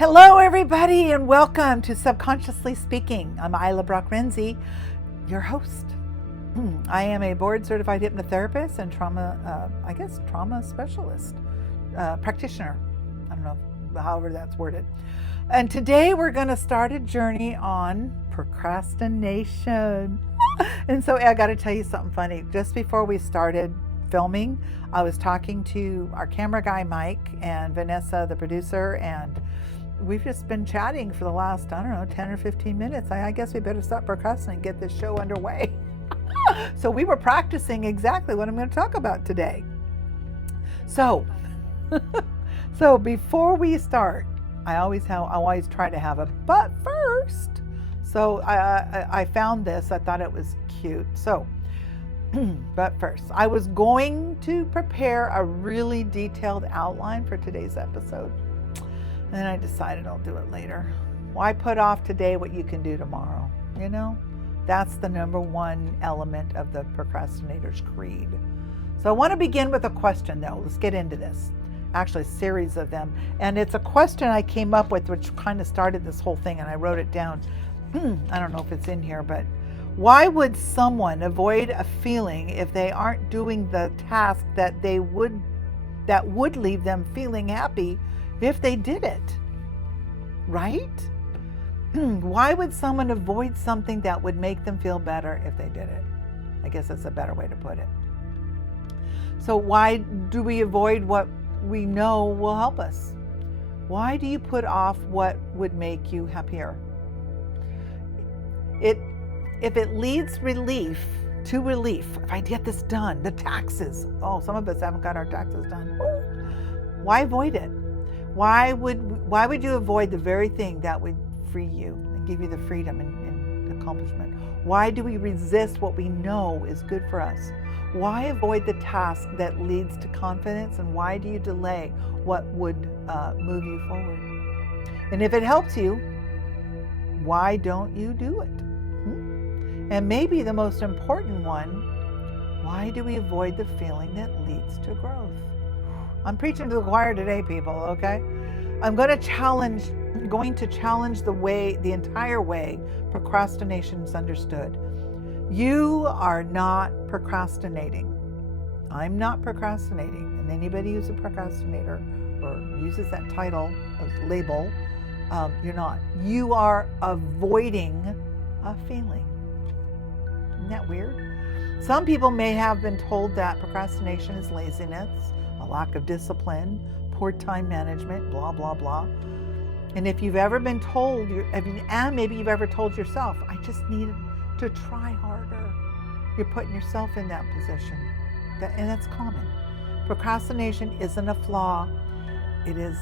Hello, everybody, and welcome to Subconsciously Speaking. I'm Ilah, your host. I am a board-certified hypnotherapist and trauma specialist, practitioner. I don't know, however that's worded. And today we're going to start a journey on procrastination. And so I got to tell you something funny. Just before we started filming, I was talking to our camera guy, Mike, and Vanessa, the producer, and we've just been chatting for the last, 10 or 15 minutes. I guess we better stop procrastinating and get this show underway. So we were practicing exactly what I'm going to talk about today. So before we start, I always try to have a but first. So I found this. I thought it was cute. So, but first, I was going to prepare a really detailed outline for today's episode. And I decided I'll do it later. Why put off today what you can do tomorrow? You know, that's the number one element of the procrastinator's creed. So I want to begin with a question, though. Let's get into this. Actually, a series of them. And it's a question I came up with, which kind of started this whole thing, and I wrote it down. I don't know if it's in here, but why would someone avoid a feeling if they aren't doing the task that would leave them feeling happy if they did it, right? Why would someone avoid something that would make them feel better if they did it? I guess that's a better way to put it. So why do we avoid what we know will help us? Why do you put off what would make you happier? If it leads to relief, if I get this done, the taxes. Oh, some of us haven't got our taxes done. Why avoid it? Why would you avoid the very thing that would free you and give you the freedom and accomplishment? Why do we resist what we know is good for us? Why avoid the task that leads to confidence? And why do you delay what would move you forward? And if it helps you, why don't you do it? And maybe the most important one, why do we avoid the feeling that leads to growth? I'm preaching to the choir today, people, okay? I'm going to challenge the entire way procrastination is understood. You are not procrastinating. I'm not procrastinating. And anybody who's a procrastinator or uses that title or label, you're not. You are avoiding a feeling. Isn't that weird? Some people may have been told that procrastination is laziness, a lack of discipline, poor time management, blah, blah, blah. And if you've ever been told, and maybe you've ever told yourself, I just needed to try harder, you're putting yourself in that position. And that's common. Procrastination isn't a flaw, it is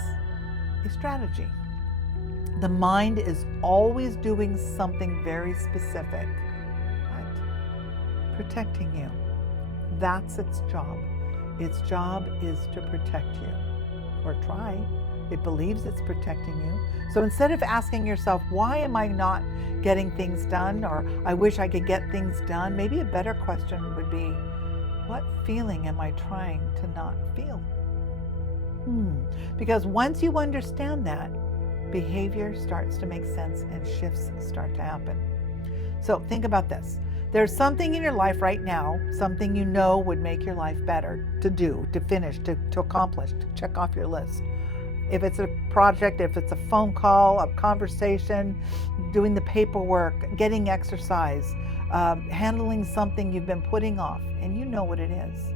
a strategy. The mind is always doing something very specific, protecting you. That's its job. Its job is to protect you, or try. It believes it's protecting you. So instead of asking yourself, why am I not getting things done, or I wish I could get things done, maybe a better question would be, what feeling am I trying to not feel? Because once you understand that, behavior starts to make sense and shifts start to happen. So think about this. There's something in your life right now, something you know would make your life better to do, to finish, to accomplish, to check off your list. If it's a project, if it's a phone call, a conversation, doing the paperwork, getting exercise, handling something you've been putting off, and you know what it is.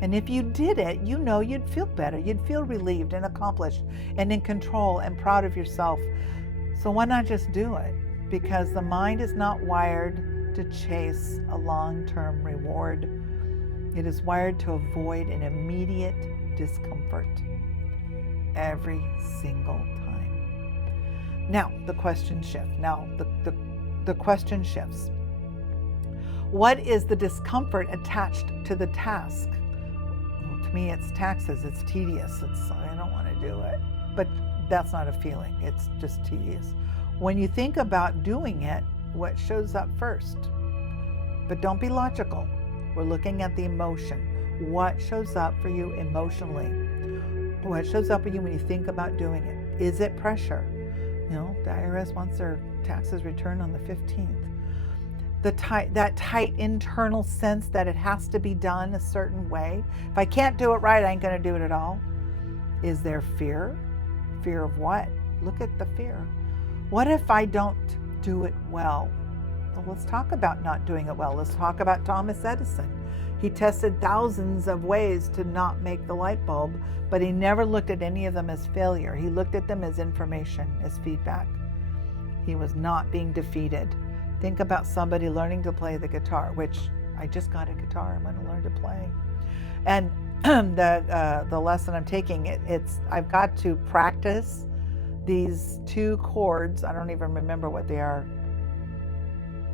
And if you did it, you know you'd feel better. You'd feel relieved and accomplished and in control and proud of yourself. So why not just do it? Because the mind is not wired to chase a long-term reward. It is wired to avoid an immediate discomfort every single time. Now, the question shifts. The question shifts. What is the discomfort attached to the task? Well, to me, it's taxes. It's tedious. I don't want to do it. But that's not a feeling. It's just tedious. When you think about doing it, what shows up first? But don't be logical. We're looking at the emotion. What shows up for you emotionally? What shows up for you when you think about doing it? Is it pressure? You know, the IRS wants their taxes returned on the 15th. That tight internal sense that it has to be done a certain way. If I can't do it right, I ain't going to do it at all. Is there fear? Fear of what? Look at the fear. What if I don't do it well? Well, let's talk about not doing it well. Let's talk about Thomas Edison. He tested thousands of ways to not make the light bulb, but he never looked at any of them as failure. He looked at them as information, as feedback. He was not being defeated. Think about somebody learning to play the guitar, which I just got a guitar. I'm going to learn to play. And the lesson I'm taking, I've got to practice these 2 chords. I don't even remember what they are.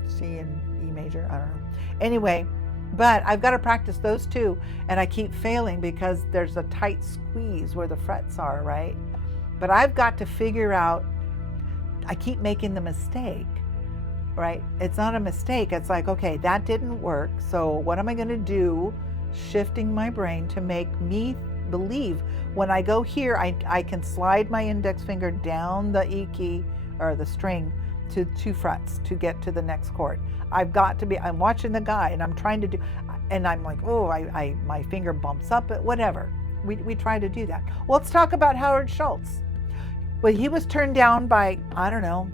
C and E major. I don't know. Anyway, but I've got to practice those 2, and I keep failing because there's a tight squeeze where the frets are, right? But I've got to figure out. I keep making the mistake. Right? It's not a mistake. It's like, okay, that didn't work. So what am I going to do? Shifting my brain to make me believe when I go here, I can slide my index finger down the E key or the string to 2 frets to get to the next chord. I'm watching the guy and I'm trying to do, and I'm like, oh, my finger bumps up, but whatever. We try to do that. Well, let's talk about Howard Schultz. Well, he was turned down by, I don't know,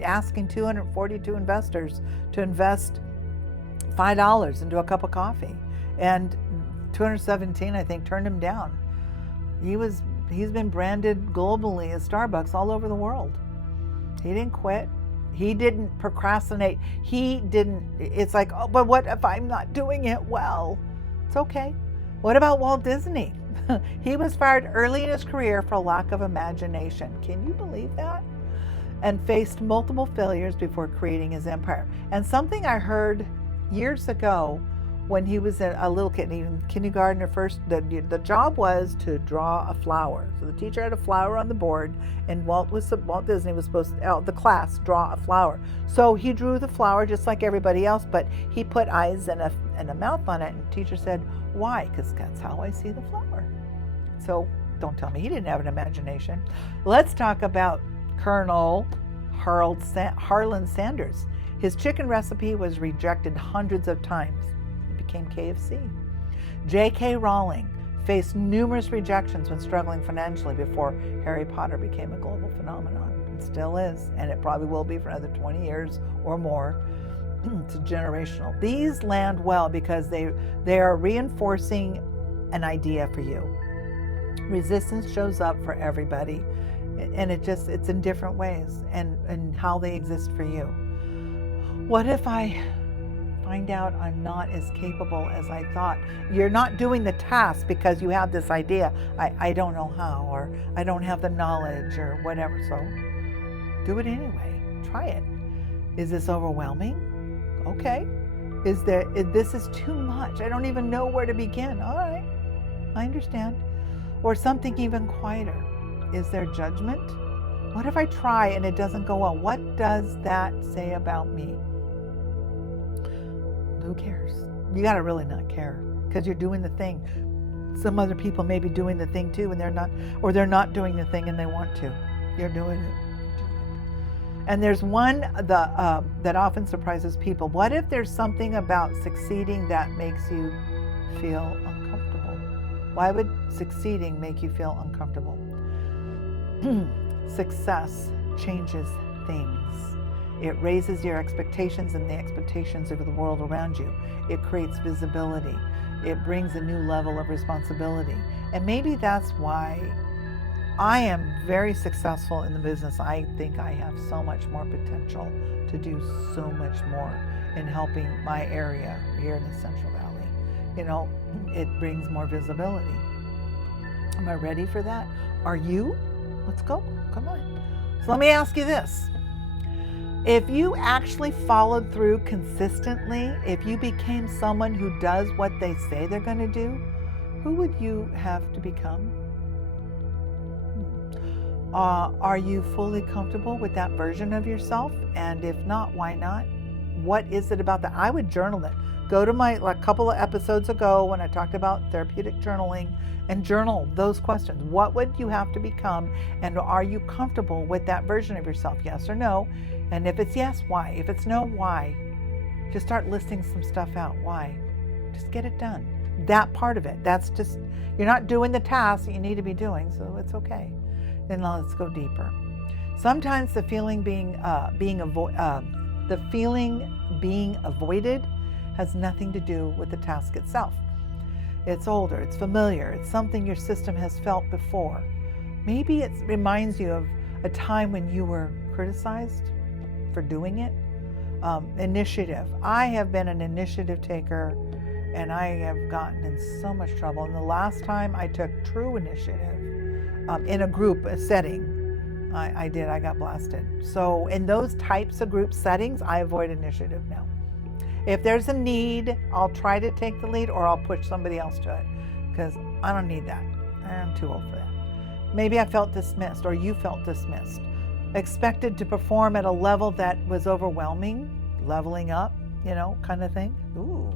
asking 242 investors to invest $5 into a cup of coffee, and 217, I think, turned him down. He's been branded globally as Starbucks all over the world. He didn't quit. He didn't procrastinate. It's like, oh, but what if I'm not doing it well? It's okay. What about Walt Disney? He was fired early in his career for lack of imagination. Can you believe that? And faced multiple failures before creating his empire. And something I heard years ago when he was a little kid, even kindergarten or first, the job was to draw a flower. So the teacher had a flower on the board, and Walt Disney was supposed to, the class, draw a flower. So he drew the flower just like everybody else, but he put eyes and a mouth on it, and the teacher said, why? Because that's how I see the flower. So don't tell me he didn't have an imagination. Let's talk about Colonel Harlan Sanders. His chicken recipe was rejected hundreds of times. It became KFC. J.K. Rowling faced numerous rejections when struggling financially before Harry Potter became a global phenomenon. It still is, and it probably will be for another 20 years or more. It's generational. These land well because they are reinforcing an idea for you. Resistance shows up for everybody. And it's in different ways and how they exist for you. What if I find out I'm not as capable as I thought? You're not doing the task because you have this idea. I don't know how, or I don't have the knowledge, or whatever. So do it anyway. Try it. Is this overwhelming? Okay. This is too much. I don't even know where to begin. All right. I understand. Or something even quieter. Is there judgment? What if I try and it doesn't go well? What does that say about me? Who cares? You got to really not care because you're doing the thing. Some other people may be doing the thing too, and they're not doing the thing and they want to. You're doing it. And there's one that often surprises people. What if there's something about succeeding that makes you feel uncomfortable? Why would succeeding make you feel uncomfortable? Success changes things. It raises your expectations and the expectations of the world around you. It creates visibility. It brings a new level of responsibility. And maybe that's why I am very successful in the business. I think I have so much more potential to do so much more in helping my area here in the Central Valley. You know, it brings more visibility. Am I ready for that? Are you? Let's go. Come on. So let me ask you this. If you actually followed through consistently, if you became someone who does what they say they're going to do, who would you have to become? Are you fully comfortable with that version of yourself? And if not, why not? What is it about that? I would journal it. Go to my couple of episodes ago when I talked about therapeutic journaling, and journal those questions. What would you have to become, and are you comfortable with that version of yourself? Yes or no? And if it's yes, why? If it's no, why? Just start listing some stuff out. Why? Just get it done. That part of it. That's just, you're not doing the task that you need to be doing, so it's okay. Then let's go deeper. Sometimes the feeling being avoided has nothing to do with the task itself. It's older, it's familiar, it's something your system has felt before. Maybe it reminds you of a time when you were criticized for doing it. Initiative. I have been an initiative taker, and I have gotten in so much trouble. And the last time I took true initiative in a group setting, I got blasted. So in those types of group settings, I avoid initiative now. If there's a need, I'll try to take the lead, or I'll push somebody else to it, because I don't need that. I'm too old for that. Maybe I felt dismissed, or you felt dismissed. Expected to perform at a level that was overwhelming, leveling up, kind of thing. Ooh.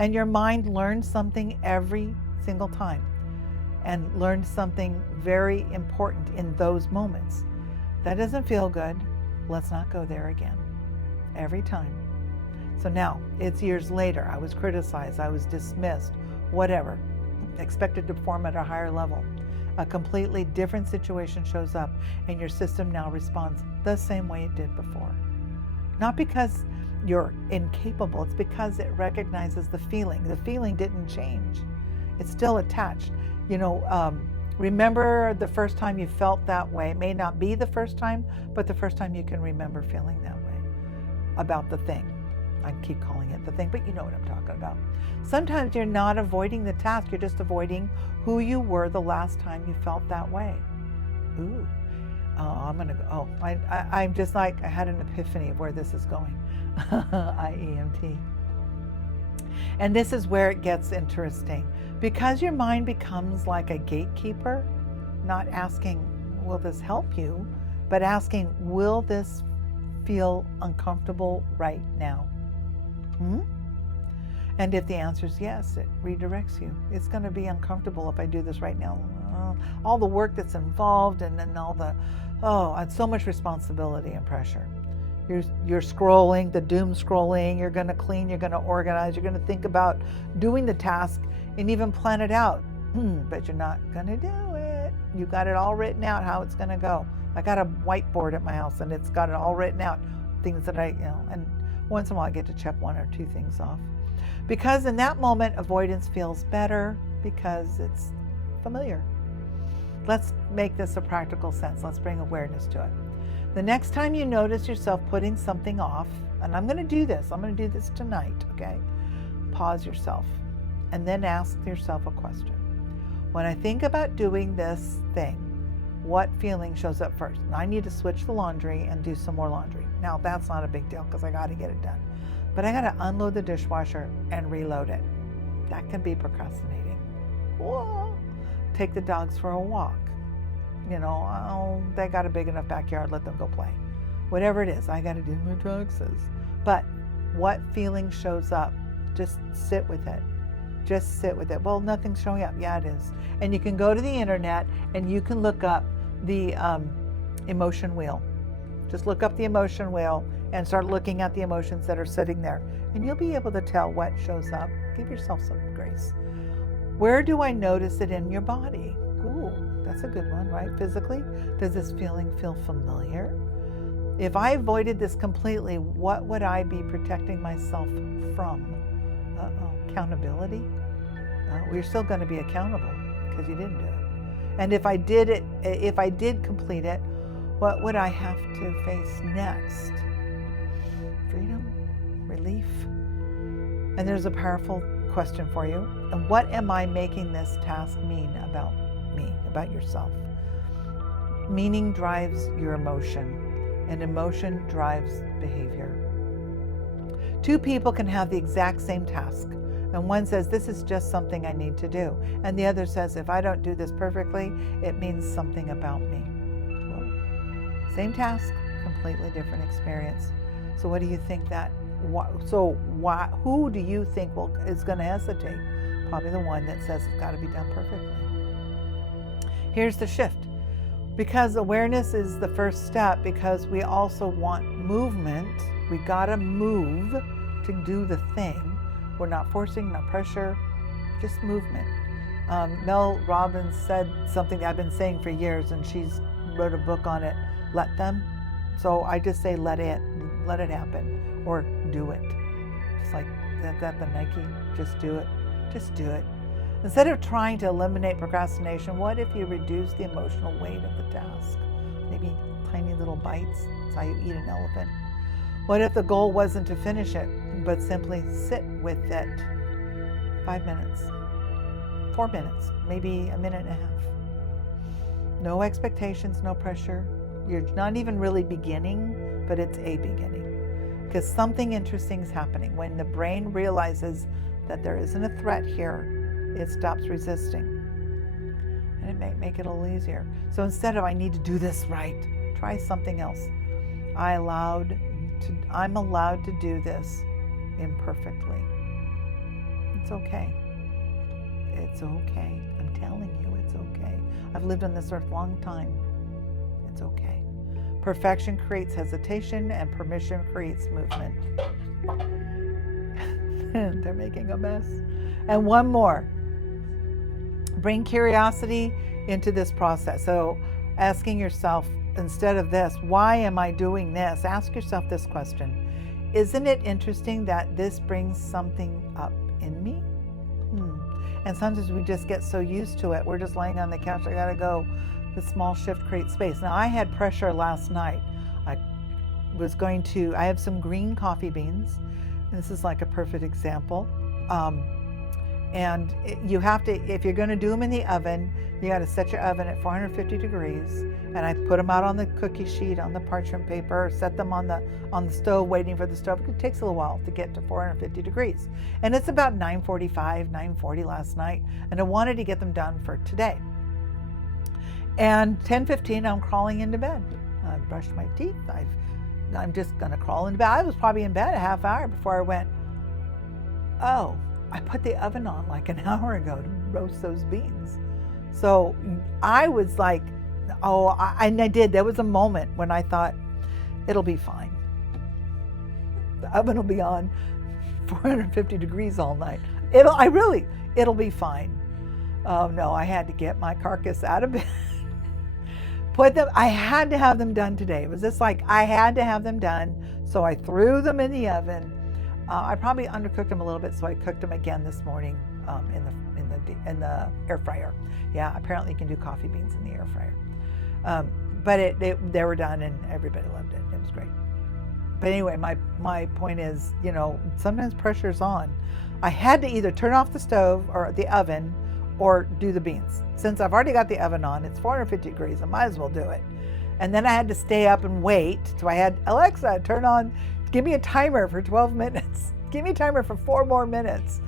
And your mind learned something every single time, and learned something very important in those moments. That doesn't feel good. Let's not go there again. Every time. So now, it's years later. I was criticized, I was dismissed, whatever. Expected to perform at a higher level. A completely different situation shows up, and your system now responds the same way it did before. Not because you're incapable, it's because it recognizes the feeling. The feeling didn't change. It's still attached. Remember the first time you felt that way. It may not be the first time, but the first time you can remember feeling that way about the thing. I keep calling it the thing, but you know what I'm talking about. Sometimes you're not avoiding the task, you're just avoiding who you were the last time you felt that way. Ooh, I'm just like, I had an epiphany of where this is going. IEMT. And this is where it gets interesting, because your mind becomes like a gatekeeper, not asking, will this help you, but asking, will this feel uncomfortable right now? And if the answer is yes, it redirects you. It's going to be uncomfortable if I do this right now. All the work that's involved, and then all the, it's so much responsibility and pressure. You're scrolling, the doom scrolling, you're going to clean, you're going to organize, you're going to think about doing the task and even plan it out. But you're not going to do it. You got it all written out how it's going to go. I got a whiteboard at my house, and it's got it all written out, things that and once in a while I get to check one or two things off. Because in that moment, avoidance feels better because it's familiar. Let's make this a practical sense. Let's bring awareness to it. The next time you notice yourself putting something off, and I'm going to do this tonight, okay? Pause yourself and then ask yourself a question. When I think about doing this thing, what feeling shows up first? And I need to switch the laundry and do some more laundry. Now, that's not a big deal because I got to get it done. But I got to unload the dishwasher and reload it. That can be procrastinating. Whoa. Take the dogs for a walk. They got a big enough backyard, let them go play. Whatever it is, I got to do my taxes. But what feeling shows up? Just sit with it. Just sit with it. Well, nothing's showing up. Yeah, it is. And you can go to the internet and you can look up the emotion wheel. Just look up the emotion wheel and start looking at the emotions that are sitting there. And you'll be able to tell what shows up. Give yourself some grace. Where do I notice it in your body? Ooh, that's a good one, right? Physically, does this feeling feel familiar? If I avoided this completely, what would I be protecting myself from? Accountability? We're still going to be accountable because you didn't do it. And if I did complete it, what would I have to face next? Freedom? Relief? And there's a powerful question for you. And what am I making this task mean about me, about yourself? Meaning drives your emotion, and emotion drives behavior. Two people can have the exact same task, and one says, this is just something I need to do. And the other says, if I don't do this perfectly, it means something about me. Well, same task, completely different experience. So what do you think that who do you think is going to hesitate? Probably the one that says it's got to be done perfectly. Here's the shift. Because awareness is the first step, because we also want movement. We got to move to do the thing. We're not forcing, not pressure, just movement. Mel Robbins said something that I've been saying for years, and she's wrote a book on it, Let Them. So I just say let it happen, or do it. It's like that the Nike, just do it. Just do it. Instead of trying to eliminate procrastination, what if you reduce the emotional weight of the task? Maybe tiny little bites. That's how you eat an elephant. What if the goal wasn't to finish it, but simply sit with it 5 minutes, 4 minutes, maybe a minute and a half. No expectations, no pressure. You're not even really beginning, but it's a beginning. Because something interesting is happening. When the brain realizes that there isn't a threat here, it stops resisting. And it may make it a little easier. So instead of I need to do this right, try something else. I'm allowed to do this imperfectly. It's okay. It's okay. I'm telling you, it's okay. I've lived on this earth a long time. It's okay. Perfection creates hesitation, and permission creates movement. They're making a mess. And one more. Bring curiosity into this process. So asking yourself, instead of this, why am I doing this? Ask yourself this question. Isn't it interesting that this brings something up in me? And sometimes we just get so used to it. We're just laying on the couch. I gotta go. The small shift creates space. Now, I had pressure last night. I have some green coffee beans. This is like a perfect example. And you have to, if you're going to do them in the oven, you got to set your oven at 450 degrees. And I put them out on the cookie sheet, on the parchment paper, set them on the stove, waiting for the stove. It takes a little while to get to 450 degrees. And it's about 9:45, 9:40 last night. And I wanted to get them done for today. And 10:15, I'm crawling into bed. I brushed my teeth. I'm just going to crawl into bed. I was probably in bed a half hour before I went, oh, I put the oven on like an hour ago to roast those beans. So I was like, and I did. There was a moment when I thought, it'll be fine. The oven will be on 450 degrees all night. It'll be fine. Oh no, I had to get my carcass out of bed. I had to have them done today. It was just like I had to have them done. So I threw them in the oven. I probably undercooked them a little bit, so I cooked them again this morning in the air fryer. Yeah, apparently you can do coffee beans in the air fryer. But they were done, and everybody loved it. It was great. But anyway, my point is, sometimes pressure's on. I had to either turn off the stove or the oven or do the beans. Since I've already got the oven on, it's 450 degrees, I might as well do it. And then I had to stay up and wait. So I had Alexa give me a timer for 12 minutes. Give me a timer for 4 more minutes.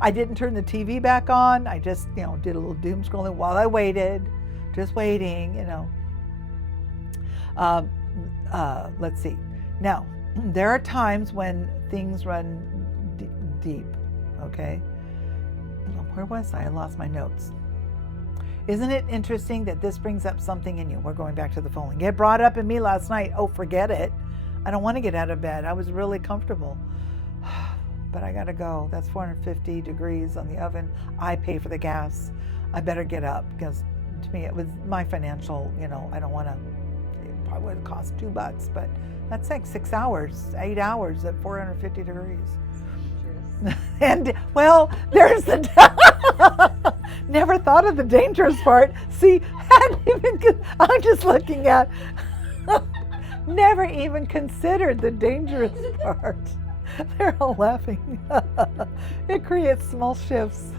I didn't turn the TV back on. I just, did a little doom scrolling while I waited, just waiting, Let's see. Now, there are times when things run deep, okay? Where was I? I lost my notes. Isn't it interesting that this brings up something in you? We're going back to the phone. It brought up in me last night. Oh, forget it. I don't want to get out of bed. I was really comfortable. But I got to go. That's 450 degrees on the oven. I pay for the gas. I better get up because to me, it was my financial, I don't want to, it probably would cost $2, but that's like 6 hours, 8 hours at 450 degrees. And well, there's never thought of the dangerous part. See, I'm just looking at, never even considered the dangerous part. They're all laughing. It creates small shifts.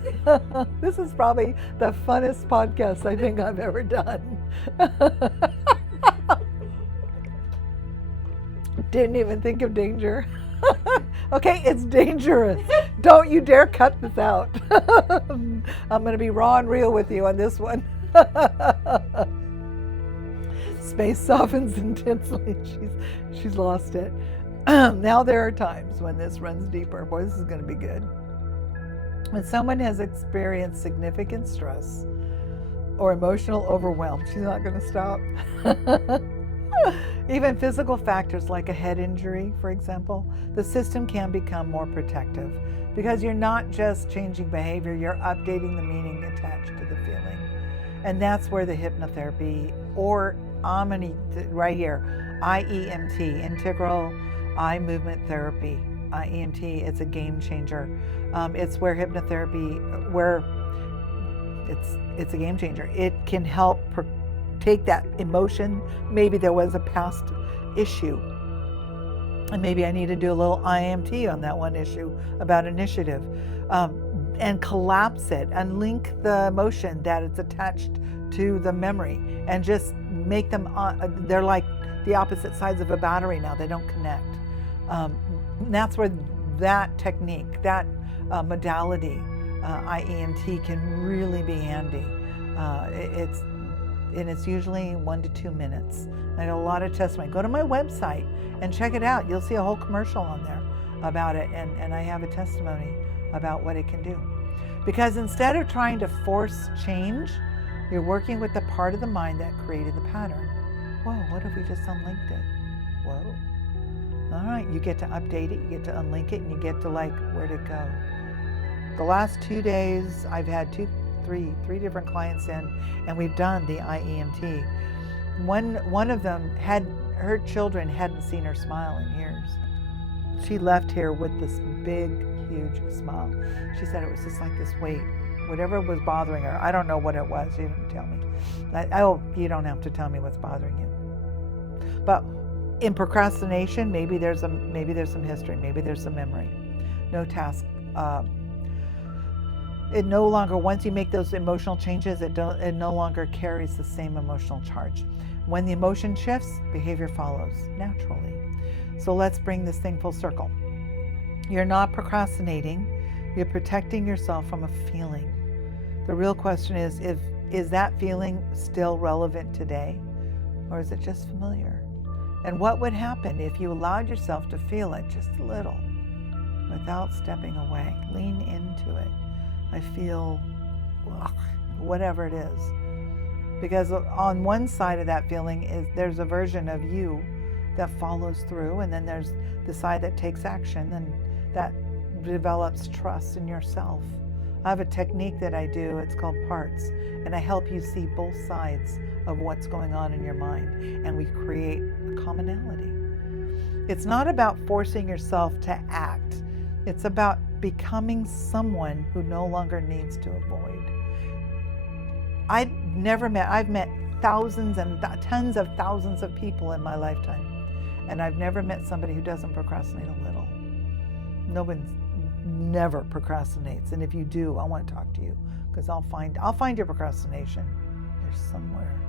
This is probably the funnest podcast I think I've ever done. Didn't even think of danger. Okay, it's dangerous. Don't you dare cut this out. I'm going to be raw and real with you on this one. Space softens intensely. She's lost it. Now there are times when this runs deeper. Boy, this is going to be good. When someone has experienced significant stress or emotional overwhelm, she's not going to stop. Even physical factors like a head injury, for example, the system can become more protective because you're not just changing behavior, you're updating the meaning attached to the feeling. And that's where the hypnotherapy or right here, IEMT, Integral Eye Movement Therapy, IEMT, it's a game changer. It's where hypnotherapy, it's a game changer. It can help take that emotion. Maybe there was a past issue, and maybe I need to do a little IEMT on that one issue about initiative, and collapse it and link the emotion that it's attached to the memory, and just make them, they're like the opposite sides of a battery now. They don't connect. That's where that technique, that modality, IEMT, can really be handy. It's usually 1 to 2 minutes. I got a lot of testimony. Go to my website and check it out. You'll see a whole commercial on there about it, and I have a testimony about what it can do. Because instead of trying to force change, you're working with the part of the mind that created the pattern. Whoa, what if we just unlinked it? Whoa. All right, you get to update it, you get to unlink it, and you get to where'd it go? The last 2 days, I've had three different clients in, and we've done the IEMT. One of them her children hadn't seen her smile in years. She left here with this big, huge smile. She said it was just like this weight, whatever was bothering her. I don't know what it was. She didn't tell me. You don't have to tell me what's bothering you. But in procrastination, maybe there's some history, maybe there's some memory. No task. It no longer, once you make those emotional changes, it no longer carries the same emotional charge. When the emotion shifts, behavior follows naturally. So let's bring this thing full circle. You're not procrastinating, you're protecting yourself from a feeling. The real question is that feeling still relevant today, or is it just familiar? And what would happen if you allowed yourself to feel it just a little without stepping away? Lean into it. I feel whatever it is. Because on one side of that feeling there's a version of you that follows through, and then there's the side that takes action and that develops trust in yourself. I have a technique that I do, it's called parts, and I help you see both sides of what's going on in your mind, and we create a commonality. It's not about forcing yourself to act. It's about becoming someone who no longer needs to avoid. I've met thousands and tens of thousands of people in my lifetime, and I've never met somebody who doesn't procrastinate a little. No one never procrastinates, and if you do, I want to talk to you, because I'll find your procrastination. There's somewhere.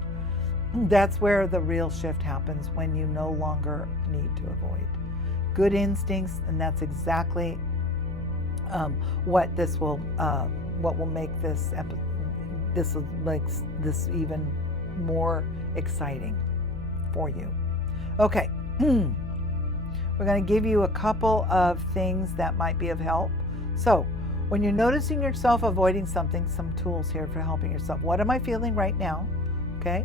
That's where the real shift happens, when you no longer need to avoid. Good instincts, and that's exactly what will make this even more exciting for you. Okay, we're going to give you a couple of things that might be of help. So when you're noticing yourself avoiding something, some tools here for helping yourself. What am I feeling right now? Okay,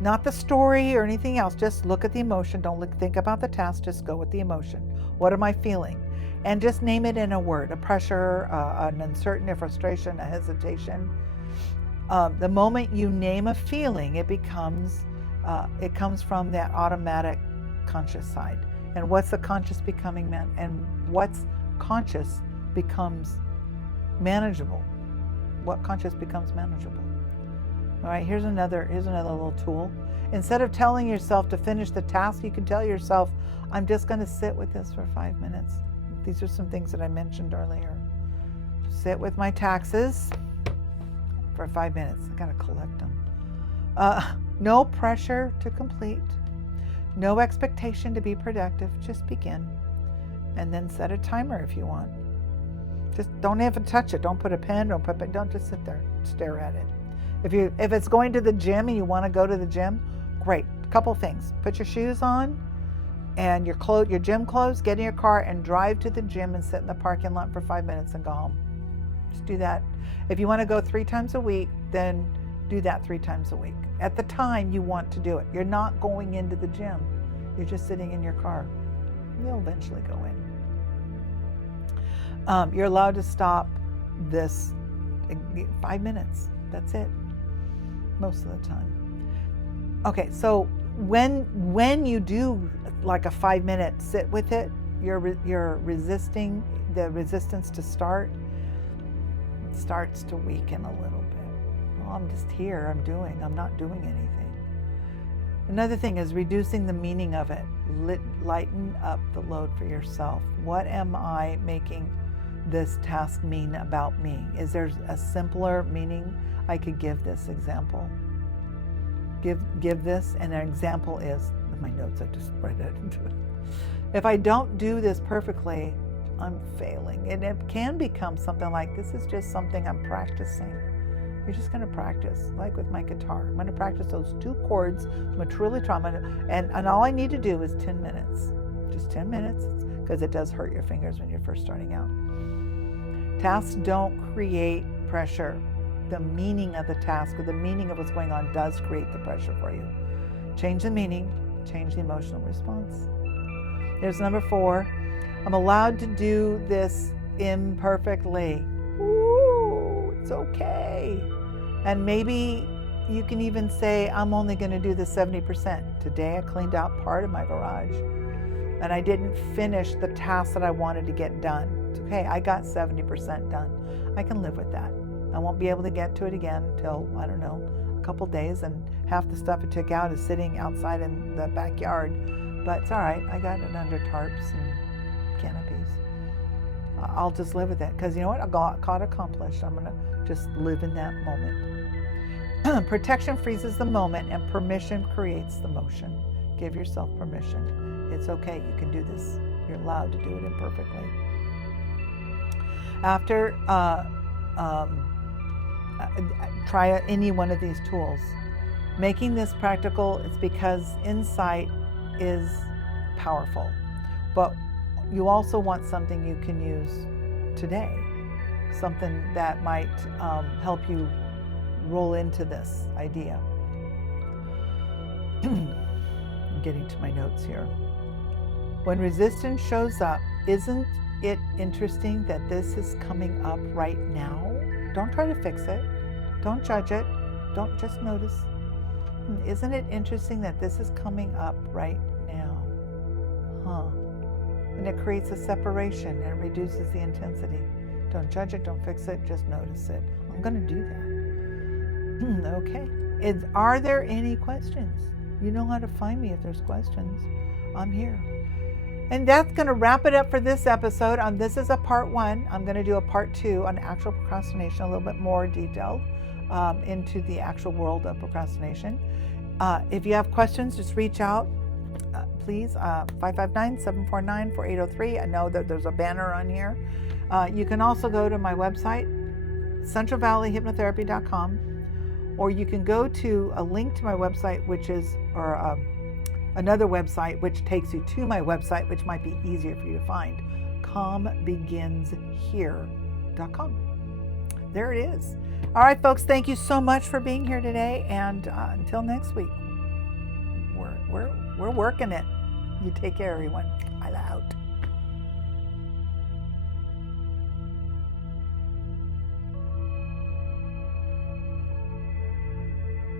not the story or anything else. Just look at the emotion. Don't think about the task. Just go with the emotion. What am I feeling? And just name it in a word: a pressure, an uncertainty, a frustration, a hesitation. The moment you name a feeling, it comes from that automatic conscious side. And what's the conscious becoming and what's conscious becomes manageable. What conscious becomes manageable. All right, here's another little tool. Instead of telling yourself to finish the task, you can tell yourself, I'm just going to sit with this for 5 minutes. These are some things that I mentioned earlier. Sit with my taxes for 5 minutes. I got to collect them. No pressure to complete. No expectation to be productive. Just begin. And then set a timer if you want. Just don't even touch it. Don't put a pen. Don't just sit there. Stare at it. If it's going to the gym and you want to go to the gym, great. A couple things. Put your shoes on. and your gym clothes, get in your car and drive to the gym and sit in the parking lot for 5 minutes and go home. Just do that. If you want to go 3 times a week, then do that 3 times a week. At the time you want to do it. You're not going into the gym. You're just sitting in your car. You'll eventually go in. You're allowed to stop this 5 minutes. That's it. Most of the time. Okay, so when you do like a 5-minute sit with it, you're resisting the resistance to start. It starts to weaken a little bit. Well, I'm just here. I'm not doing anything. Another thing is reducing the meaning of it. Lighten up the load for yourself. What am I making this task mean about me? Is there a simpler meaning I could give this example? Give this, and an example is, my notes, I just read it. If I don't do this perfectly, I'm failing. And it can become something like, this is just something I'm practicing. You're just going to practice, like with my guitar. I'm going to practice those 2 chords. I'm going to truly try, and all I need to do is 10 minutes. Just 10 minutes, because it does hurt your fingers when you're first starting out. Tasks don't create pressure. The meaning of the task or the meaning of what's going on does create the pressure for you. Change the meaning, change the emotional response. Here's number 4. I'm allowed to do this imperfectly. Ooh, it's okay. And maybe you can even say, I'm only going to do the 70%. Today I cleaned out part of my garage and I didn't finish the task that I wanted to get done. It's okay, I got 70% done. I can live with that. I won't be able to get to it again until, I don't know, a couple days, and half the stuff I took out is sitting outside in the backyard. But it's all right, I got it under tarps and canopies. I'll just live with it, because you know what? I got accomplished. I'm gonna just live in that moment. Protection freezes the moment, and permission creates the motion. Give yourself permission. It's okay, you can do this. You're allowed to do it imperfectly. After try any one of these tools. Making this practical is because insight is powerful, but you also want something you can use today, something that might help you roll into this idea. I'm getting to my notes here. When resistance shows up, isn't it interesting that this is coming up right now? Don't try to fix it. Don't judge it. Don't just notice. Isn't it interesting that this is coming up right now? And it creates a separation and it reduces the intensity. Don't judge it. Don't fix it. Just notice it. I'm going to do that. Okay. Are there any questions? You know how to find me if there's questions. I'm here. And that's going to wrap it up for this episode. This is a part 1. I'm going to do a part 2 on actual procrastination, a little bit more detailed into the actual world of procrastination. If you have questions, just reach out, please. 559-749-4803. I know that there's a banner on here. You can also go to my website, centralvalleyhypnotherapy.com, or you can go to a link to my website, which is, another website which takes you to my website, which might be easier for you to find, calmbeginshere.com. There it is. All right, folks, thank you so much for being here today, and until next week, we're working it. You take care, everyone.